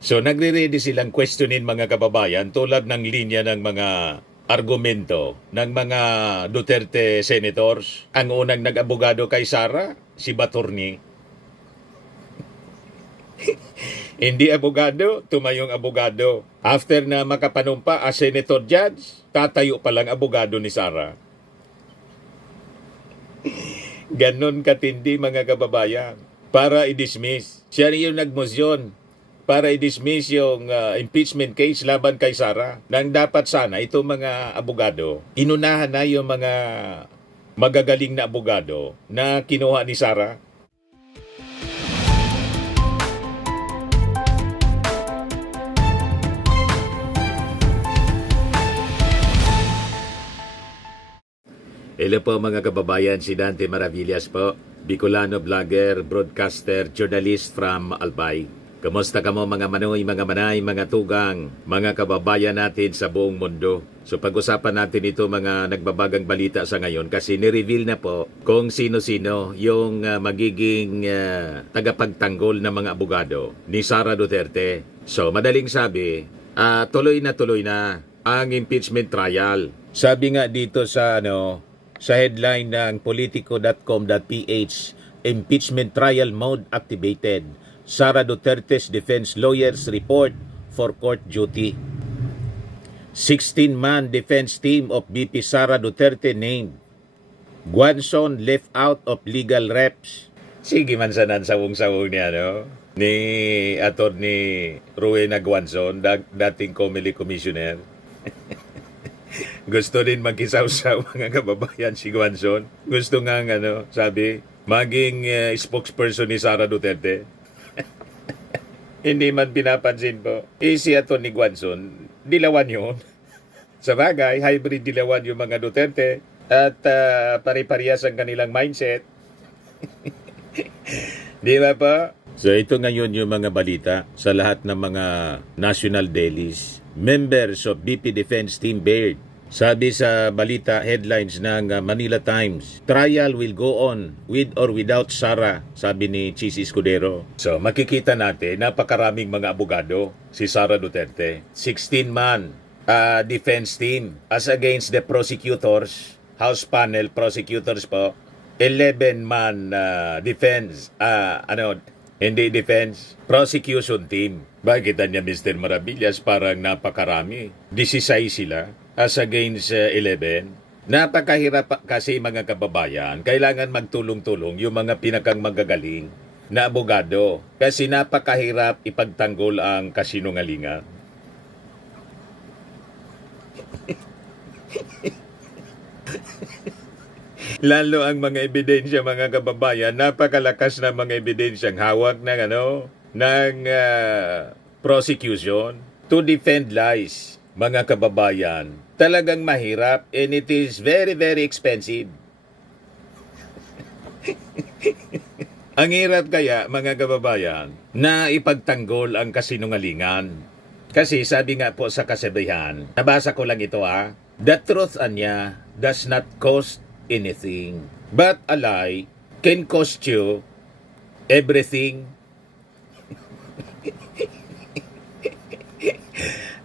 So nagre-ready silang questionin mga kababayan tulad ng linya ng mga argumento ng mga Duterte senators. Ang unang nag-abogado kay Sara, si Baturni. Hindi abogado, tumayong abogado. After na makapanumpa as senator judge, tatayo palang abogado ni Sara. Ganon katindi mga kababayan. Para i-dismiss. Siya yung nagmosyon para i-dismiss yung impeachment case laban kay Sara. Nang dapat sana itong mga abogado, inunahan na yung mga magagaling na abogado na kinuha ni Sara. Hello po mga kababayan, si Dante Maravillas po, Bicolano vlogger, broadcaster, journalist from Albay. Kamusta kamo mga manoy, mga manay, mga tugang, mga kababayan natin sa buong mundo? So pag-usapan natin ito mga nagbabagang balita sa ngayon kasi ni-reveal na po kung sino-sino yung magiging tagapagtanggol ng mga abogado ni Sara Duterte. So madaling sabi, tuloy na ang impeachment trial. Sabi nga dito sa sa headline ng politico.com.ph, impeachment trial mode activated. Sara Duterte's defense lawyers report for court duty. 16-man defense team of VP Sara Duterte named. Guanzon left out of legal reps. Sige man sanan sawong-sawong niya, ni Attorney Rowena Guanzon, dating COMELEC commissioner. Gusto din magkisawsaw mga kababayan si Guanzon. Gusto nga sabi, maging spokesperson ni Sara Duterte. Hindi man pinapansin po. Si Atty. Guanzon, dilawan yun. Sa bagay, hybrid dilawan yung mga Duterte at pare-parehas ang kanilang mindset. Di ba po? So ito ngayon yung mga balita sa lahat ng mga national dailies. Members of BP Defense Team Baird. Sabi sa balita headlines ng Manila Times, trial will go on with or without Sara, sabi ni Chis Escudero. So makikita natin napakaraming mga abogado si Sara Duterte. 16-man defense team as against the prosecutors, House panel prosecutors po. 11-man defense, hindi defense, prosecution team. Bakit niya Mr. Maravillas parang napakarami? 16 sila as against 11. Napakahirap kasi mga kababayan. Kailangan magtulong-tulong yung mga pinakang magagaling na abogado. Kasi napakahirap ipagtanggol ang kasinungalingan. Lalo ang mga ebidensya mga kababayan, napakalakas na mga ebidensyang hawak ng prosecution to defend lies. Mga kababayan, talagang mahirap and it is very, very expensive. Ang hirap kaya, mga kababayan, na ipagtanggol ang kasinungalingan. Kasi sabi nga po sa kasabihan, nabasa ko lang ito the truth anya does not cost anything, but a lie can cost you everything.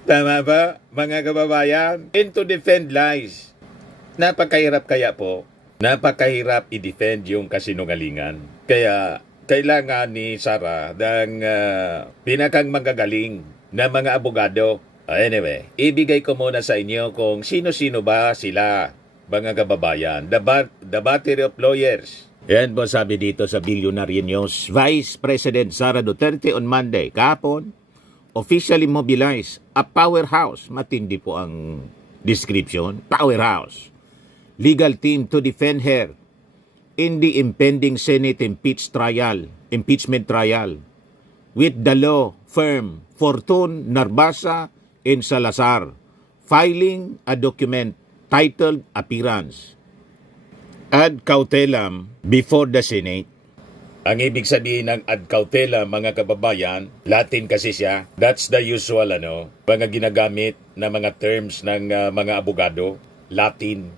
Tama ba, mga kababayan? And to defend lies. Napakahirap kaya po. Napakahirap i-defend yung kasinungalingan. Kaya kailangan ni Sara ng pinakang magagaling na mga abogado. Anyway, ibigay ko muna sa inyo kung sino-sino ba sila, mga kababayan. The battery of lawyers. Yan po sabi dito sa Billionaire News. Vice President Sara Duterte on Monday, kahapon, officially mobilized a powerhouse. Matindi po ang description. Powerhouse. Legal team to defend her in the impending Senate impeachment trial with the law firm Fortune, Narbasa, and Salazar filing a document titled Appearance ad cautelam before the Senate. Ang ibig sabihin ng ad cautelam, mga kababayan, Latin kasi siya. That's the usual mga ginagamit na mga terms ng mga abogado, Latin.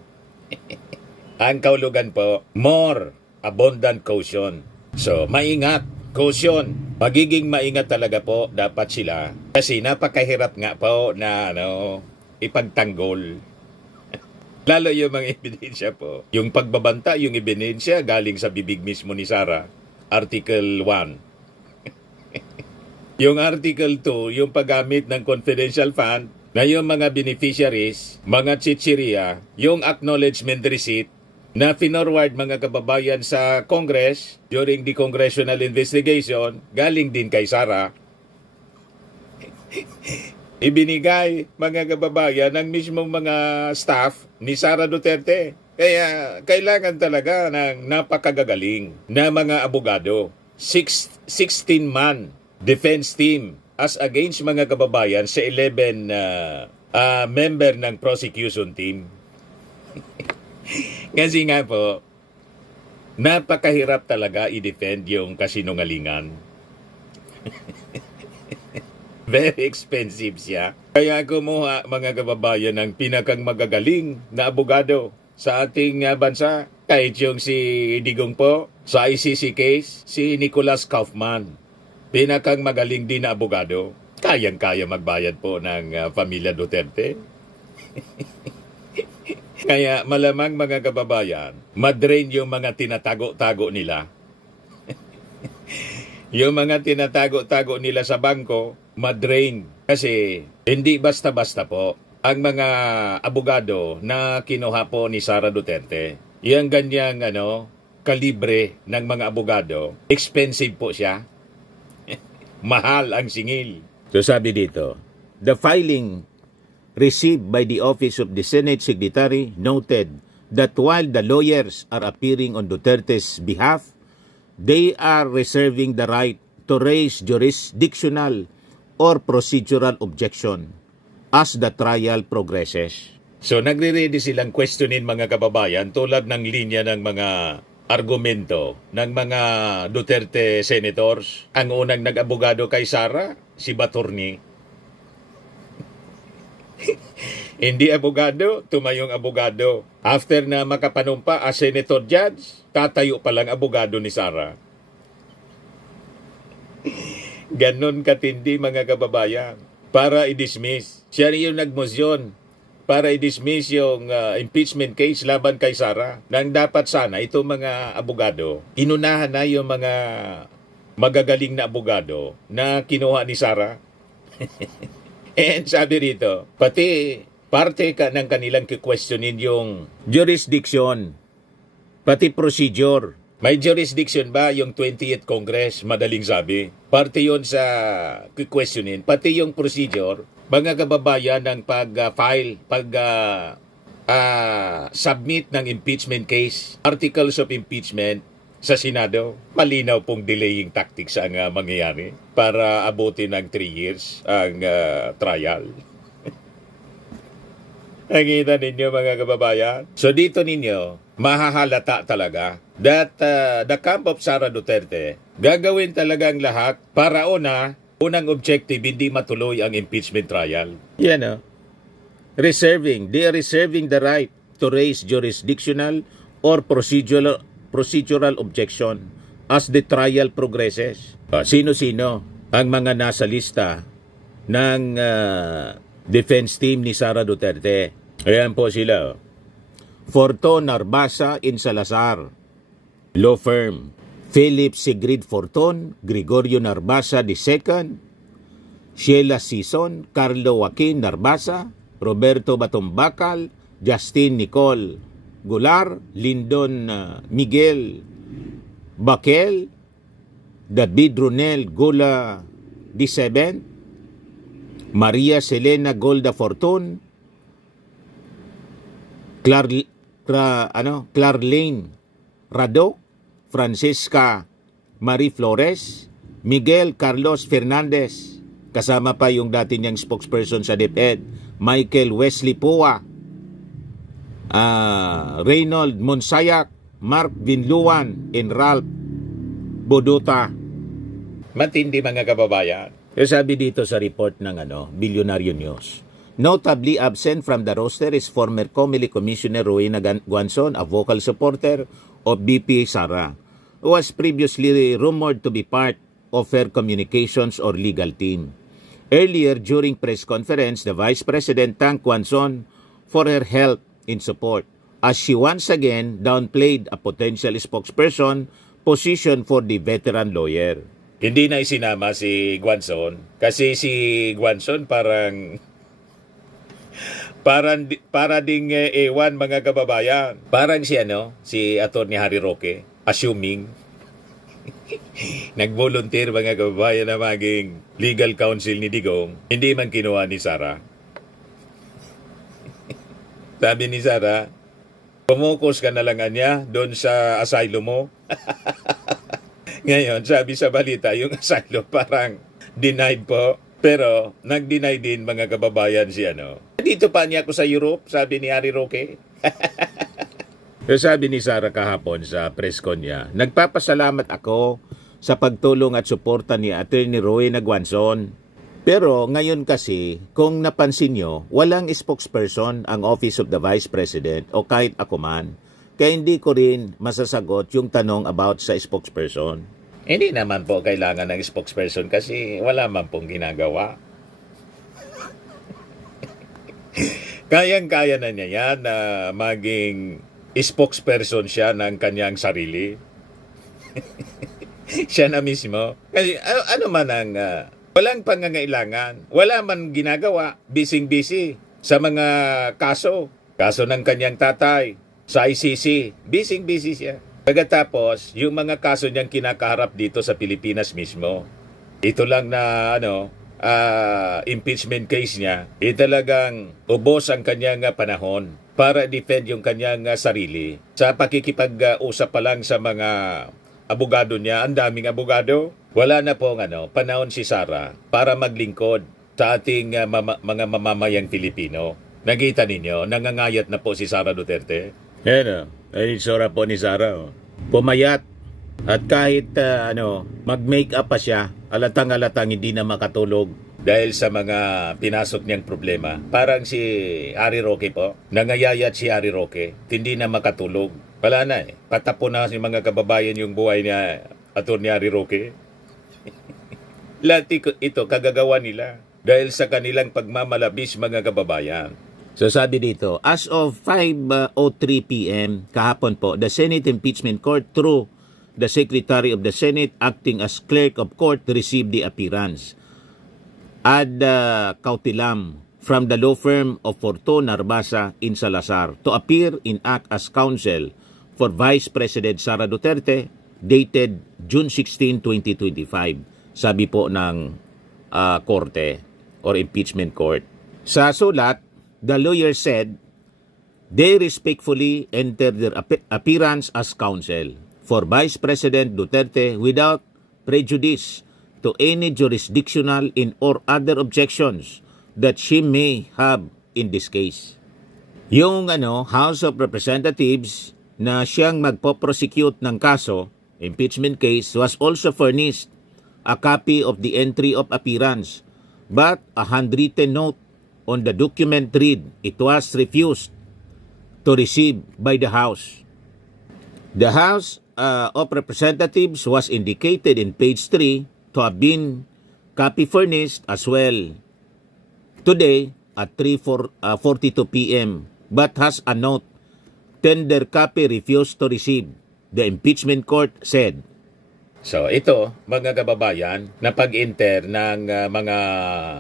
Ang kaulugan po, more abundant caution. So, maingat caution. Magiging maingat talaga po dapat sila kasi napakahirap nga po na ipagtanggol. Lalo yung mga ebidensya po. Yung pagbabanta, yung ebidensya galing sa bibig mismo ni Sara. Article 1. Yung Article 2, yung paggamit ng confidential fund na yung mga beneficiaries, mga chichirya, yung acknowledgement receipt na finorward mga kababayan sa Congress during the congressional investigation, galing din kay Sara. Ibinigay mga kababayan ng mismong mga staff ni Sara Duterte. Kaya kailangan talaga ng napakagagaling na mga abogado. 16-man defense team as against mga kababayan sa 11 member ng prosecution team. Kasi nga po, napakahirap talaga i-defend yung kasinungalingan. Very expensive siya. Kaya kumuha mga kababayan ng pinakang magagaling na abogado sa ating bansa. Kahit yung si Digong po, sa ICC case, si Nicholas Kaufman. Pinakang magaling din na abogado. Kayang-kaya magbayad po ng pamilya Duterte. Kaya malamang mga kababayan, madrain yung mga tinatago-tago nila. Yung mga tinatago-tago nila sa bangko, madrain. Kasi hindi basta-basta po ang mga abogado na kinuha po ni Sara Duterte. Yung ganyang kalibre ng mga abogado, expensive po siya. Mahal ang singil. So sabi dito, the filing received by the Office of the Senate Secretary noted that while the lawyers are appearing on Duterte's behalf, they are reserving the right to raise jurisdictional or procedural objection as the trial progresses. So nagre-ready silang questionin mga kababayan tulad ng linya ng mga argumento ng mga Duterte senators. Ang unang nag-abogado kay Sara, si Baturni. Hindi abogado, tumayong abogado. After na makapanumpa as senator judge, tatayo palang abogado ni Sara. Ganon katindi mga kababayan. Para i-dismiss. Siya rin yung nagmosyon para i-dismiss yung impeachment case laban kay Sara. Nang dapat sana itong mga abogado, inunahan na yung mga magagaling na abogado na kinuha ni Sara. And sabi rito, pati parte ng kanilang kikwestiyonin yung jurisdiction, pati procedure. May jurisdiction ba yung 20th Congress? Madaling sabi. Parte yun sa kikwestiyonin, pati yung procedure. Mga kababayan ng pag-file, submit ng impeachment case, articles of impeachment sa Senado, malinaw pong delaying tactics ang mangyayari para abutin ng 3 years ang trial. Nakita ninyo mga kababayan? So dito ninyo, mahahalata talaga that the camp of Sara Duterte gagawin talagang lahat para unang objective, hindi matuloy ang impeachment trial. Yan they are reserving the right to raise jurisdictional or procedural objection as the trial progresses. Sino-sino ang mga nasa lista ng defense team ni Sara Duterte? Ayan po sila. Forton Narbasa in Salazar, law firm. Philip Sigrid Forton, Gregorio Narbasa II, Sheila Sison, Carlo Joaquin Narbasa, Roberto Batumbacal, Justin Nicole Gular, Lyndon Miguel Baquel, David Ronel Gola D7, Maria Selena Golda Fortun, Clarlene Radok, Francisca Marie Flores, Miguel Carlos Fernandez, kasama pa yung dati niyang spokesperson sa DepEd, Michael Wesley Poa, Reynold Monsayak, Mark Vinluan, and Ralph Boduta. Matindi mga kababayan. Sabi dito sa report ng Bilyonaryo News. Notably absent from the roster is former COMELEC Commissioner Rowena Guanzon, a vocal supporter of BP Sara, who was previously rumored to be part offer communications or legal team. Earlier, during press conference, the Vice President thanked Guanzon for her help in support as she once again downplayed a potential spokesperson position for the veteran lawyer. Hindi na isinama si Guanzon kasi si Guanzon para ding ewan mga kababayan. Parang si Atty. Harry Roque, assuming nag-volunteer mga kababayan na maging legal counsel ni Digong, hindi man kinuha ni Sara. Sabi ni Sara, pumukus ka na lang niya doon sa asylum mo. Ngayon, sabi sa balita, yung asylum parang denied po. Pero, nag-deny din mga kababayan si Dito pa niya ako sa Europe, sabi ni Harry Roque. So, sabi ni Sara kahapon sa press con niya, nagpapasalamat ako sa pagtulong at suporta ni Atty. Rowena Guanzon. Pero ngayon kasi, kung napansin nyo, walang spokesperson ang Office of the Vice President o kahit ako man. Kaya hindi ko rin masasagot yung tanong about sa spokesperson. Hindi naman po kailangan ng spokesperson kasi wala man pong ginagawa. Kayang-kaya na niya yan na maging spokesperson siya ng kanyang sarili. Siya na mismo. Kasi ano man ang walang pangangailangan, wala man ginagawa, busy-busy sa mga kaso. Kaso ng kanyang tatay sa ICC, busy-busy siya. Pagkatapos, yung mga kaso niyang kinakaharap dito sa Pilipinas mismo, ito lang na impeachment case niya, talagang ubos ang kanyang panahon para defend yung kanyang sarili. Sa pakikipag-usap pa lang sa mga abogado niya, ang daming abogado. Wala na pong panahon si Sara para maglingkod sa ating mga mamamayang Pilipino. Nakita ninyo, nangangayat na po si Sara Duterte. Ay sura po ni Sara. Pumayat. At kahit mag-make up pa siya, alatang-alatang hindi na makatulog dahil sa mga pinasok niyang problema. Parang si Harry Roque po. Nangayayat si Harry Roque. Hindi na makatulog. Wala na Patapo na si mga kababayan yung buhay niya Atty. Harry Roque. Lahat ito kagagawa nila dahil sa kanilang pagmamalabis mga kababayan. So sabi dito, as of 5:03 p.m. kahapon po, the Senate Impeachment Court through the Secretary of the Senate acting as Clerk of Court received the appearance ad cautilam from the law firm of Fortun Narbasa in Salazar to appear in act as counsel for Vice President Sara Duterte dated June 16, 2025. Sabi po ng korte or impeachment court. Sa sulat, the lawyer said, they respectfully enter their appearance as counsel for Vice President Duterte without prejudice to any jurisdictional or other objections that she may have in this case. Yung House of Representatives na siyang magpo-prosecute ng kaso, impeachment case, was also furnished a copy of the entry of appearance, but a handwritten note on the document read, it was refused to receive by the House. The House of Representatives was indicated in page 3 to have been copy furnished as well today at 3:42 p.m. but has a note, tender copy refused to receive, the impeachment court said. So ito, mga kababayan, na pag-enter ng mga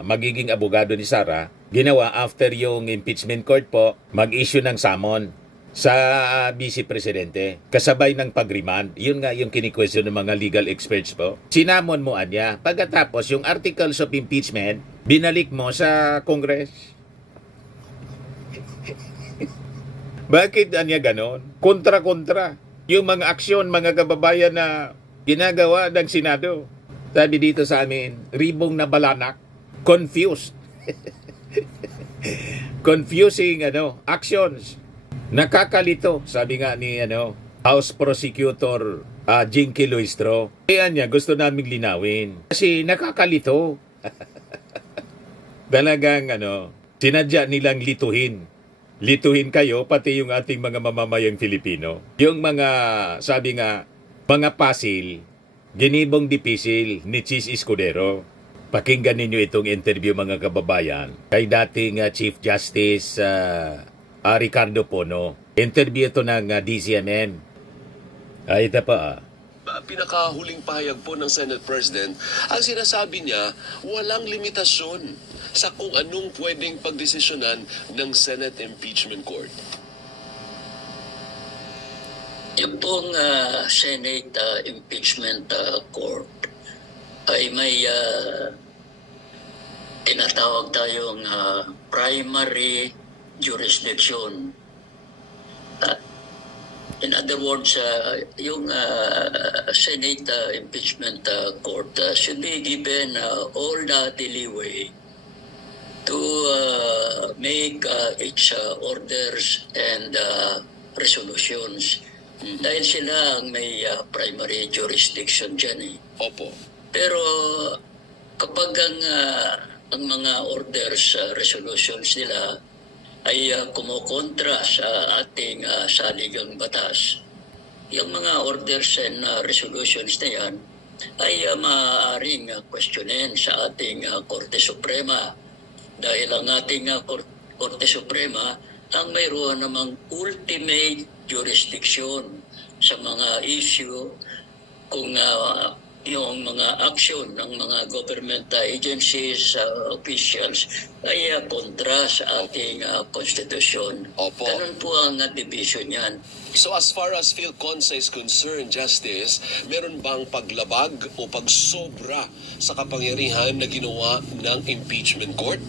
magiging abogado ni Sara, ginawa after yung impeachment court po, mag-issue ng summon sa Vice Presidente, kasabay ng pag-remand. Yun nga yung kini-question ng mga legal experts po. Sinamon mo niya, pagkatapos yung articles of impeachment, binalik mo sa Congress. Bakit niya ganon? Kontra-kontra. Yung mga aksyon, mga kababayan na ginagawa ng Senado. Sabi dito sa amin, ribong na balanak, confused. Confusing actions. Nakakalito, sabi nga ni House Prosecutor Jinky Luistro. Kaya niya gusto naming linawin. Kasi nakakalito. Talagang sinadya nilang lituhin. Lituhin kayo, pati yung ating mga mamamayang Filipino. Yung mga, sabi nga, mga puzzle, ginibong dipisil ni Chis Escudero. Pakinggan ninyo itong interview mga kababayan kay dating Chief Justice Ricardo Pono. Interview ito ng DCMM. Ito pa. Pinakahuling pahayag po ng Senate President, ang sinasabi niya, walang limitasyon sa kung anong pwedeng pagdesisyonan ng Senate Impeachment Court. Yung pong Senate Impeachment Court ay may tinatawag tayong primary jurisdiction. In other words, yung Senate Impeachment Court should be given all the leeway to make its orders and resolutions. Dahil sila ang may primary jurisdiction dyan eh. Opo. Pero kapag ang mga orders, resolutions nila ay kumukontra sa ating saligang batas, yung mga orders and resolutions na yan ay maaaring questionin sa ating Korte Suprema. Dahil ang ating Korte Suprema ang mayroon namang ultimate jurisdiction sa mga issue kung yung mga action ng mga government agencies, officials ay kontra sa ating konstitusyon. Opo. Ganun po ang division yan. So as far as Phil Consa is concerned, Justice, meron bang paglabag o pagsobra sa kapangyarihan na ginawa ng impeachment court?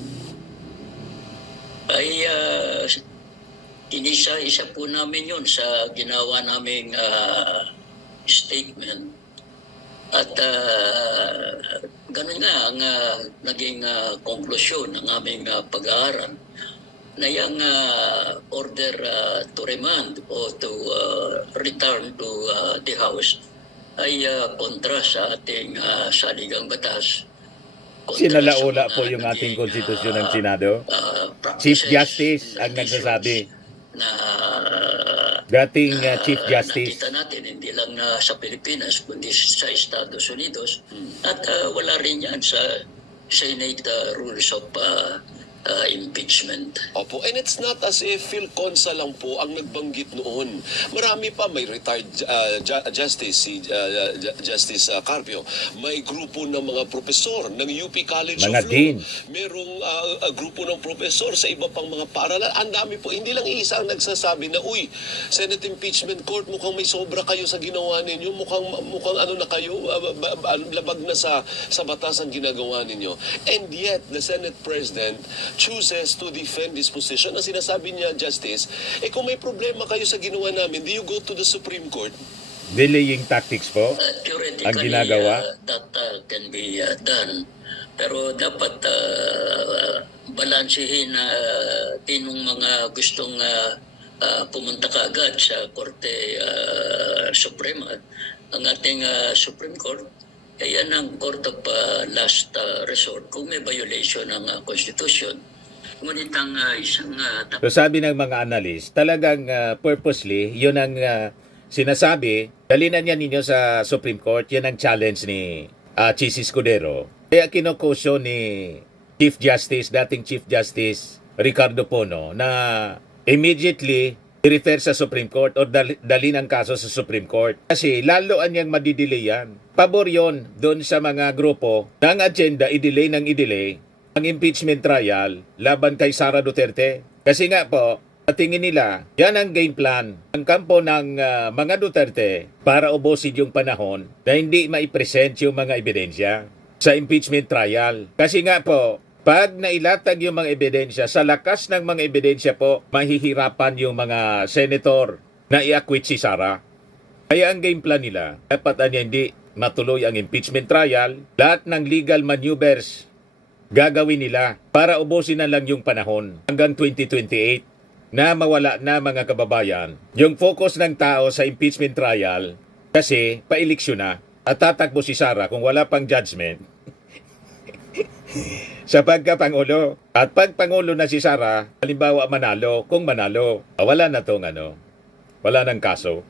Ay inisa-isa po namin yun sa ginawa naming statement. At ganun nga ang naging konklusyon ng aming pag-aaral na yung order to remand o to return to the House ay kontra sa ating saligang batas. Kontra Sinalaula sa mga po yung ating naging, konstitusyon ng Senado. Chief practices, Justice ang traditions nagsasabi. Na Dating Chief Justice. nakita natin hindi lang sa Pilipinas kundi sa Estados Unidos at wala rin yan sa Senate rules of impeachment. Opo, and it's not as if Phil Consa lang po ang nagbanggit noon. Marami pa, may retired Justice, si Justice Carpio. May grupo ng mga profesor ng UP College Mga of Law. deans. Merong grupo ng profesor sa iba pang mga paaralan. Ang dami po, hindi lang isa ang nagsasabi na, uy, Senate Impeachment Court, mukhang may sobra kayo sa ginawa ninyo. Mukhang ano na kayo, labag na sa batas ang ginagawa ninyo. And yet, the Senate President chooses to defend this position. Ang sinasabi niya, Justice, kung may problema kayo sa ginawa namin, do you go to the Supreme Court? Delaying tactics po Theoretically, ang ginagawa. that can be done. Pero dapat balansehin din ng mga gustong pumunta kaagad sa Korte Suprema. Ang ating Supreme Court, yan ang court of last resort kung may violation ng Constitution. Ngunit ang isang So sabi ng mga analyst, talagang purposely, yun ang sinasabi, dalinan niya ninyo sa Supreme Court, yun ang challenge ni Chis Escudero. Kaya kinokosyo ni Chief Justice, dating Chief Justice Ricardo Pono, na immediately i-refer sa Supreme Court o dalhin ang kaso sa Supreme Court. Kasi lalo anyang madidelay yan. Pabor yon doon sa mga grupo ng agenda, i-delay ng i-delay ang impeachment trial laban kay Sara Duterte. Kasi nga po, sa tingin nila, yan ang game plan ng kampo ng mga Duterte para ubusin yung panahon na hindi maipresent yung mga ebidensya sa impeachment trial. Kasi nga po, pag nailatag yung mga ebidensya, sa lakas ng mga ebidensya po, mahihirapan yung mga senator na i-acquit si Sara. Kaya ang game plan nila, dapat hindi matuloy ang impeachment trial, lahat ng legal maneuvers gagawin nila para ubusin na lang yung panahon hanggang 2028 na mawala na mga kababayan yung focus ng tao sa impeachment trial kasi pa-eleksyon na at tatakbo si Sara kung wala pang judgment sa pagkapangulo. At pag pangulo na si Sara, halimbawa manalo, kung manalo, wala na tong wala nang kaso.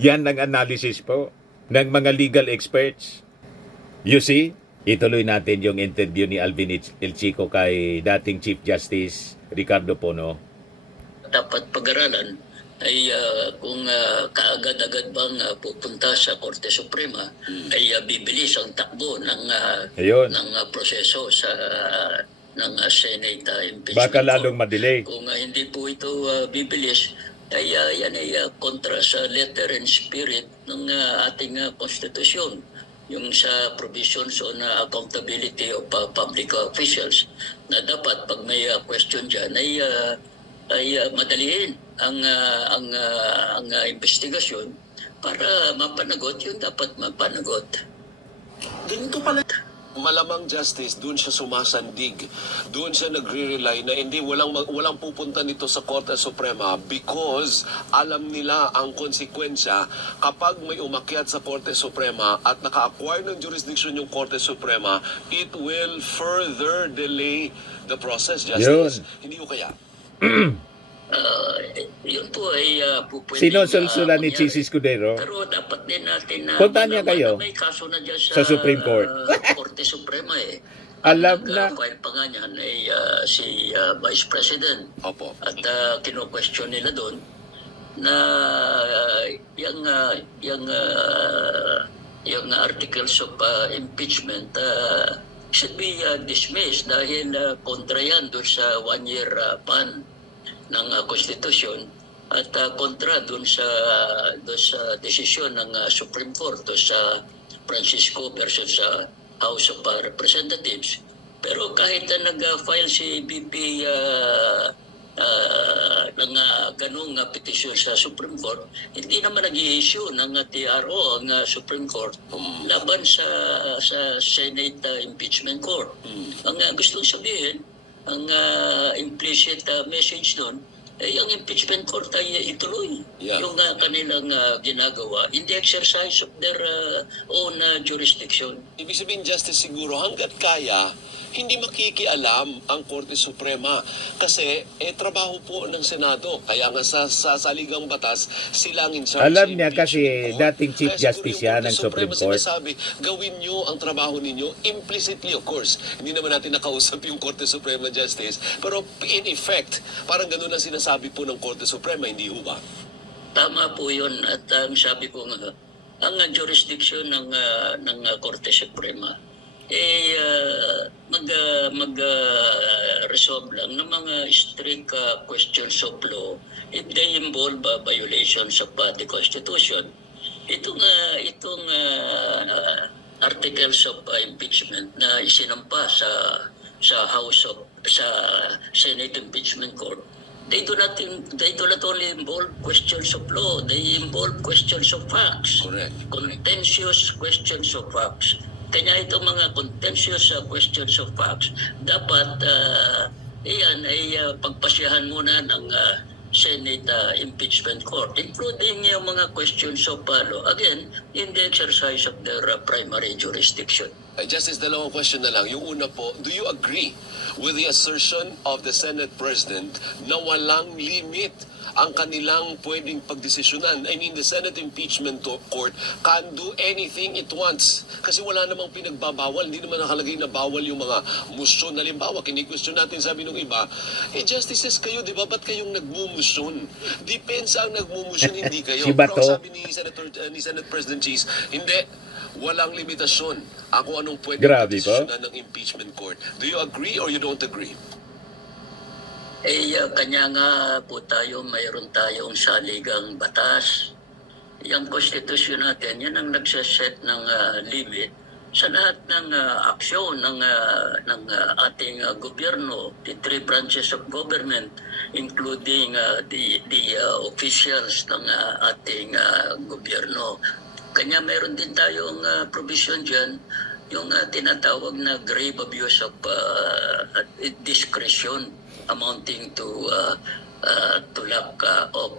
Yan ang analysis po ng mga legal experts. You see, ituloy natin yung interview ni Alvin El Chico kay dating Chief Justice Ricardo Pono. Dapat pag-aralan ay kung kaagad-agad bang pupunta sa Korte Suprema ay bibilis ang takbo ng Ayun. proseso sa ng Senate impeachment. Baka court. lalong madelay. Kung hindi po ito bibilis, ay yan ay kontra sa letter and spirit ng ating konstitusyon, yung sa provisions on accountability of public officials, na dapat pag may question dyan ay madaliin ang investigasyon para mapanagot yung dapat mapanagot. Ganito pala. Malamang Justice, doon siya sumasandig. Doon siya nagre-rely na hindi, walang pupunta nito sa Korte Suprema because alam nila ang konsekwensya kapag may umakyat sa Korte Suprema at naka-acquire ng jurisdiction yung Korte Suprema, it will further delay the process, Justice. Hindi ko kaya. Yun po ay pupwede. Sinusulsulan ni Chis Escudero. Pero dapat din natin na Puntahan niya kayo may kaso na dyan sa Supreme Court. Korte Suprema eh. Alam na. File pa nga niyan ay si Vice President. Opo. At kino-question nila doon na yung articles of impeachment should be dismissed dahil kontra yan doon sa one-year ban ng konstitusyon at kontra doon sa desisyon ng Supreme Court o sa Francisco versus sa House of Representatives. Pero kahit nag-file si BP ng ganung petisyon sa Supreme Court, hindi naman nag-i-issue ng TRO ang Supreme Court laban sa Senate Impeachment Court. Ang gustong sabihin, ang implicit message doon, ang impeachment court ay ituloy yung kanilang ginagawa in the exercise of their own jurisdiction. Ibig sabihin, Justice, siguro hanggat kaya, hindi makikialam ang Korte Suprema kasi trabaho po ng Senado. Kaya nga sa saligang batas, sila ang in charge. Alam sa niya kasi impeachment court. dating Chief Kaya Justice siguro yung yan ng Korte Supreme Suprema Court. sinasabi, gawin nyo ang trabaho ninyo implicitly, of course. Hindi naman natin nakausap yung Korte Suprema Justice. Pero in effect, parang ganun ang sinasabi po ng Korte Suprema, hindi ho ba? Tama po yun. At ang sabi ko nga, ang jurisdiction ng Korte Suprema mag-resolve lang ng mga strict questions of law if they involve violations of the Constitution. Itong articles of impeachment na isinampa sa Senate Impeachment Court, they do not only involve questions of law, they involve questions of facts. Correct. Contentious questions of facts. Kaya itong mga contentious questions of facts, dapat iyan ay pagpasyahan muna ng Senate Impeachment Court, including yung mga questions of law, again, in the exercise of their primary jurisdiction. Justice, dalawang question na lang. Yung una po, do you agree with the assertion of the Senate President na walang limit ang kanilang pwedeng pagdesisyonan? I mean, the Senate Impeachment Court can do anything it wants. Kasi wala namang pinagbabawal. Hindi naman nakalagay na bawal yung mga musyon. Halimbawa, kini-question natin, sabi nung iba, justices kayo, di ba? Ba't kayong nagmumusyon? Depensa ang nagmumusyon, hindi kayo. Si Bato. Pero ang sabi ni Senate President Cheese, hindi, walang limitasyon ang kung anong pwedeng Grabe po. pagdesisyonan ng impeachment court. Do you agree or you don't agree? Kanya nga po mayroon tayong saligang batas. Yung konstitusyon natin, yan ang nagsaset ng limit sa lahat ng aksyon ng ating gobyerno, the three branches of government, including the officials ng ating gobyerno. Kanya mayroon din tayong provision dyan, yung tinatawag na grave abuse of discretion amounting to lack of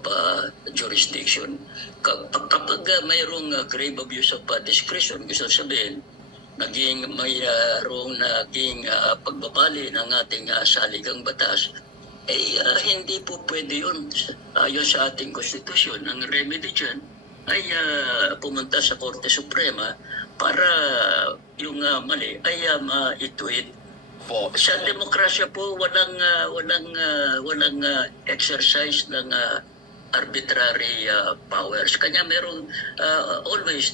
jurisdiction. Kapag mayroong grave abuse of discretion, gusto sabihin, mayroong naging pagbabali ng ating saligang batas, hindi po pwede yun ayon sa ating konstitusyon. Ang remedy dyan ay pumunta sa Korte Suprema para yung mali ay maituwid. Po. Sa demokrasya po walang exercise ng arbitrary powers. Kanya merong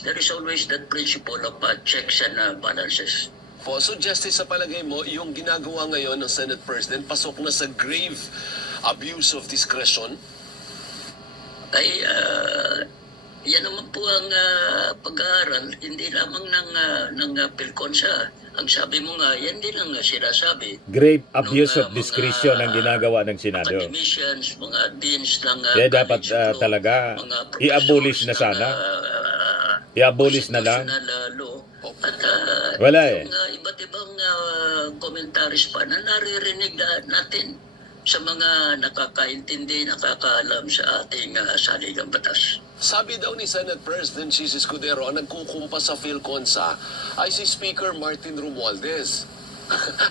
there is always that principle of checks and balances. Po, so Justice, sa palagay mo, yung ginagawa ngayon ng Senate President, pasok na sa grave abuse of discretion? Ay yan naman po ang pag-aaral, hindi lamang ng PhilConsa. Ang sabi mo nga, yan din ang sinasabi. Grave abuse Nung, of discretion ang ginagawa ng Senado. Academicians, mga deans ng Kaya dapat college of law, talaga mga i-abolish na professors sana. ng, I-abolish na lang. constitutional law. At Wala eh. yung iba't ibang commentaries pa na naririnig natin sa mga nakakaintindi, nakakaalam sa ating saligang batas. Sabi daw ni Senate President Chis Escudero, ang nagkukumpas sa PhilConsa ay si Speaker Martin Romualdez.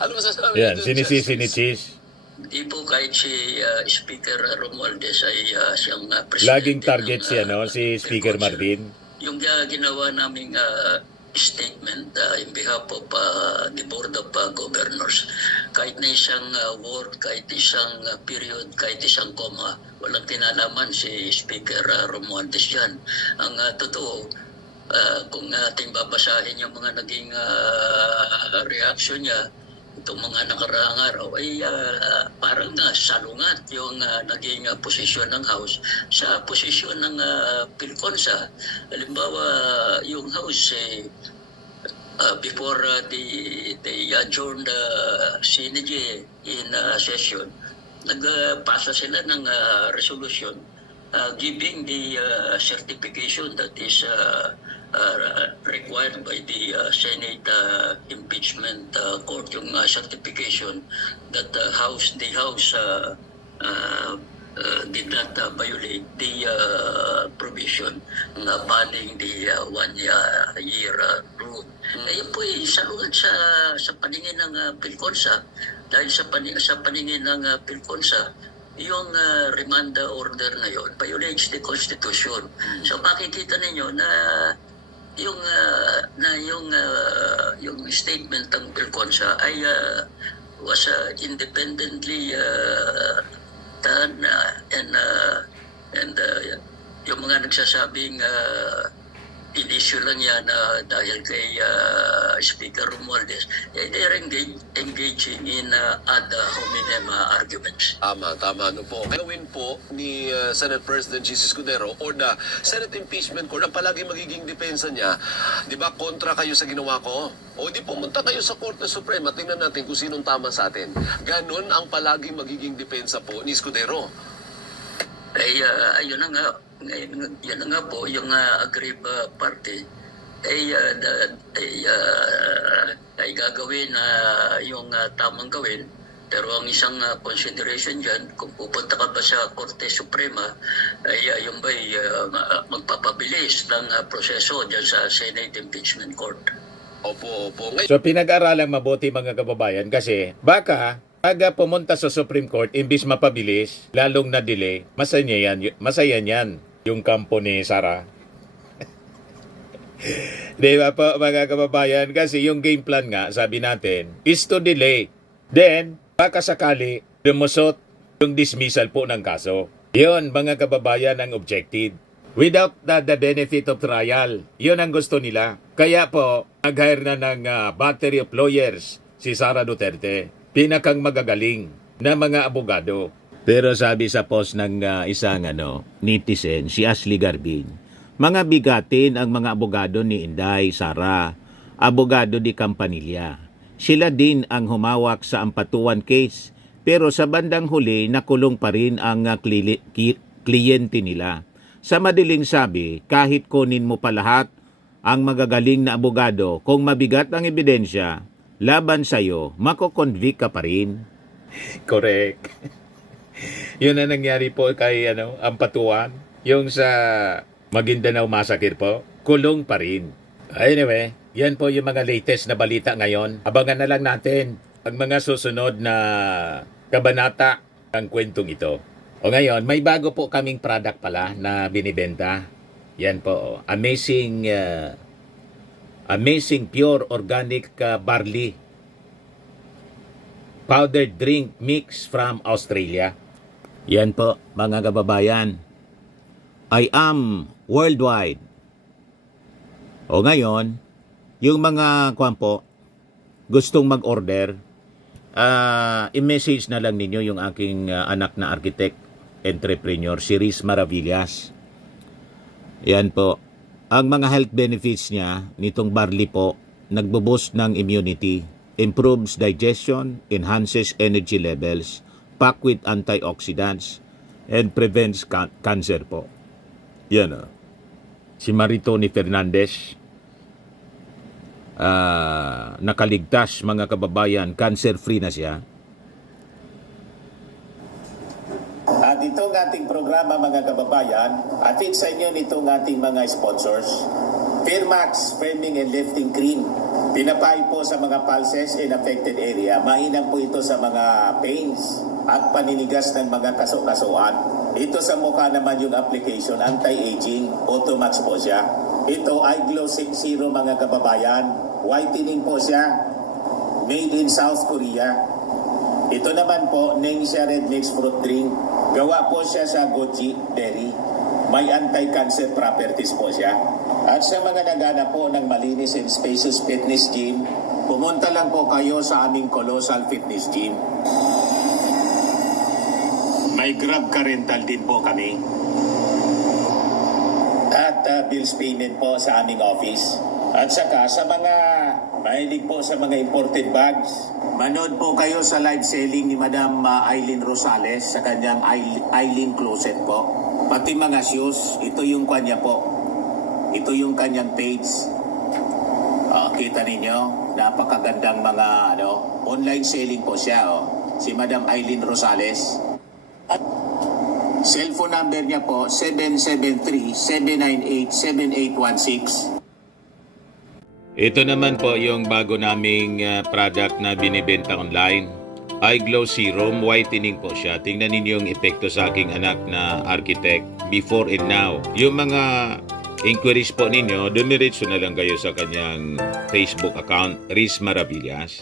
Ano masasabi Yan, niyo dun, sinisisi ni Justice? Cheese. Hindi po kahit si Speaker Romualdez ay siyang presidente. Laging target ng, siya, no? Si Speaker PhilConsa. Martin. Yung ginawa naming statement in behalf of the Board of Governors, kahit na isang word, kahit isang period, kahit isang comma, walang kinalaman si Speaker Romualdez yan. Ang totoo, kung ating babasahin yung mga naging reaction niya, itong mga nakaraang araw ay parang salungat yung naging posisyon ng House sa posisyon ng PhilConsa. Halimbawa, yung House before they adjourned CNG in session, nagpasa sila ng resolution giving the certification that is required by the Senate Impeachment Court, yung certification that the House did not violate the provision banning the 1 year rule. Ngayon po salungat sa paningin ng PhilConsa, dahil sa paningin ng PhilConsa, yung remand order na yon violates the Constitution. So makikita ninyo na yung statement ng PhilConsa ay was independently done and yung mga nagsasabing in-issue lang yan dahil kay Speaker Romualdez, they're engaging in ad hominem arguments. Tama, no po. Gawin po ni Senate President Chis Escudero or the Senate Impeachment Court, ang palagi magiging depensa niya, di ba, kontra kayo sa ginawa ko? O di pumunta kayo sa Korte Suprema, tingnan natin kung sinong tama sa atin. Ganon ang palagi magiging depensa po ni Escudero. Ay, ayun na nga. Ngayon, yan na nga po, yung aggrieved party ay gagawin yung tamang gawin. Pero ang isang consideration dyan, kung pupunta ka ba sa Korte Suprema, ay yung ba'y magpapabilis ng proseso dyan sa Senate Impeachment Court. Opo. So pinag-aralang mabuti mga kababayan kasi baka pag pumunta sa Supreme Court, imbis mapabilis, lalong na-delay, masaya niyan yung kampo ni Sara. Di ba po mga kababayan? Kasi yung game plan nga, sabi natin, is to delay. Then, baka sakali, lumusot yung dismissal po ng kaso. Yun mga kababayan ang objective. Without the benefit of trial. Yun ang gusto nila. Kaya po, nag-hire na ng battery of lawyers si Sara Duterte. Pinakang magagaling na mga abogado. Pero sabi sa post ng isang netizen, si Ashley Garbin, mga bigatin ang mga abogado ni Inday Sara, abogado di Campanilla. Sila din ang humawak sa ampatuan case, pero sa bandang huli nakulong pa rin ang kliyente nila. Sa madaling sabi, kahit kunin mo pa lahat ang magagaling na abogado, kung mabigat ang ebidensya, laban sa'yo, mako-convict ka pa rin. Correct. Yun ang nangyari po kay Ampatuan. Yung sa Maguindanao Massacre po, kulong pa rin. Anyway, yan po yung mga latest na balita ngayon. Abangan na lang natin ang mga susunod na kabanata ng kwentong ito. O ngayon, may bago po kaming product pala na binibenta. Yan po. Amazing pure organic barley. Powdered drink mix from Australia. Yan po, mga kababayan. I am worldwide. O ngayon, yung mga po, gustong mag-order, i-message na lang ninyo yung aking anak na architect, entrepreneur, si Riz Maravillas. Yan po. Ang mga health benefits niya, nitong barley po, nagbo-boost ng immunity, improves digestion, enhances energy levels, packed with antioxidants, and prevents cancer po. Yan o. Si Maritoni Fernandez, nakaligtas mga kababayan, cancer-free na siya. At itong ating programa mga kababayan, atid sa inyo nitong ating mga sponsors. Firmax Firming and Lifting Cream. Pinapay po sa mga pulses in affected area. Mainam po ito sa mga pains at paninigas ng mga kaso-kasuan. Ito sa mukha naman yung application, anti-aging, Automax po siya. Ito ay Glow 60 mga kababayan. Whitening po siya. Made in South Korea. Ito naman po, Ningxia Red Mix Fruit Drink. Gawa po siya sa goji berry. May anti-cancer properties po siya. At sa mga nagana po ng malinis and spacious fitness gym, pumunta lang po kayo sa aming Colossal Fitness Gym. May Grab Car Rental din po kami. At bills payment po sa aming office. At saka sa mga mahilig po sa mga imported bags, manood po kayo sa live selling ni Madam Aileen Rosales sa kanyang Aileen Closet po. Pati mga shoes, ito yung kanya po. Ito yung kanyang page. Kita ninyo, napakagandang mga online selling po siya. Si Madam Aileen Rosales. At cellphone number niya po, 773-798-7816. Ito naman po yung bago naming product na binibenta online. iGlow Serum, whitening po siya. Tingnan ninyo yung epekto sa aking anak na architect before and now. Yung mga inquiries po ninyo, dumiretso na lang kayo sa kanyang Facebook account, Riz Maravillas.